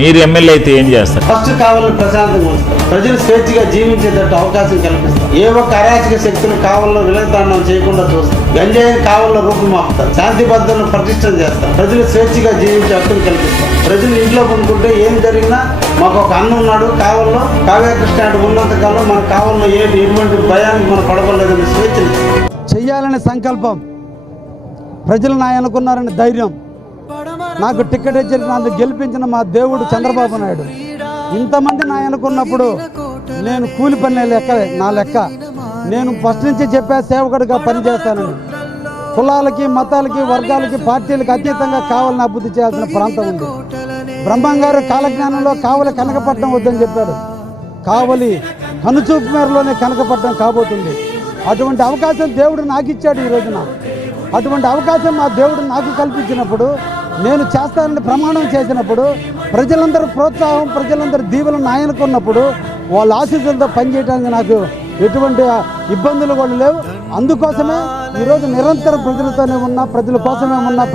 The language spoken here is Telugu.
మీరు ఎమ్మెల్యే అయితే ఏం చేస్తారు? ఫస్ట్ కావాలని ప్రశాంతంగా ఉంచుతాం, ప్రజలు స్వేచ్ఛగా జీవించేటట్టు అవకాశం కల్పిస్తాం, ఏ ఒక్క అరాచక శక్తులు కావల్లో విలయతాండం చేయకుండా చూస్తాం, గంజాయిని కావల్లో రూపుమాపుతాం, శాంతి భద్రతను పటిష్టం చేస్తాం, ప్రజలు స్వేచ్ఛగా జీవించే హక్కును కల్పిస్తాం. ప్రజలు ఇంట్లో కొనుక్కుంటే ఏం జరిగినా మాకు ఒక అన్న ఉన్నాడు కావల్లో, కావ్యకృష్ణ ఉన్నంత కాలం మన కావల్లో ఎటువంటి భయానికి మనం పడవలేదని స్వేచ్ఛని చెయ్యాలనే సంకల్పం, ప్రజలు నా అనుకున్నారని ధైర్యం, నాకు టికెట్ ఇచ్చి నన్ను గెలిపించిన మా దేవుడు చంద్రబాబు నాయుడు. ఇంతమంది నా అనుకున్నప్పుడు నేను కూలి పని నా లెక్క నేను ఫస్ట్ నుంచి చెప్పే సేవకుడిగా పనిచేస్తానని. కులాలకి మతాలకి వర్గాలకి పార్టీలకు అతీతంగా కావాలని అభివృద్ధి చేయాల్సిన ప్రాంతం ఉంది. బ్రహ్మంగారు కాలజ్ఞానంలో కావలి కనకపట్నం వద్దని చెప్పాడు. కావలి కనుచూపు మేరలోనే కనకపట్నం కాబోతుంది. అటువంటి అవకాశం దేవుడు నాకు ఇచ్చాడు. ఈ రోజున అటువంటి అవకాశం మా దేవుడు నాకు కల్పించినప్పుడు, నేను చేస్తానని ప్రమాణం చేసినప్పుడు, ప్రజలందరూ ప్రోత్సాహం, ప్రజలందరూ దీవెనలు నాయనుకున్నప్పుడు వాళ్ళ ఆశీస్సులతో పనిచేయడానికి నాకు ఎటువంటి ఇబ్బందులు కూడా లేవు. అందుకోసమే ఈరోజు నిరంతరం ప్రజలతోనే ఉన్నా, ప్రజల కోసమే ఉన్నా.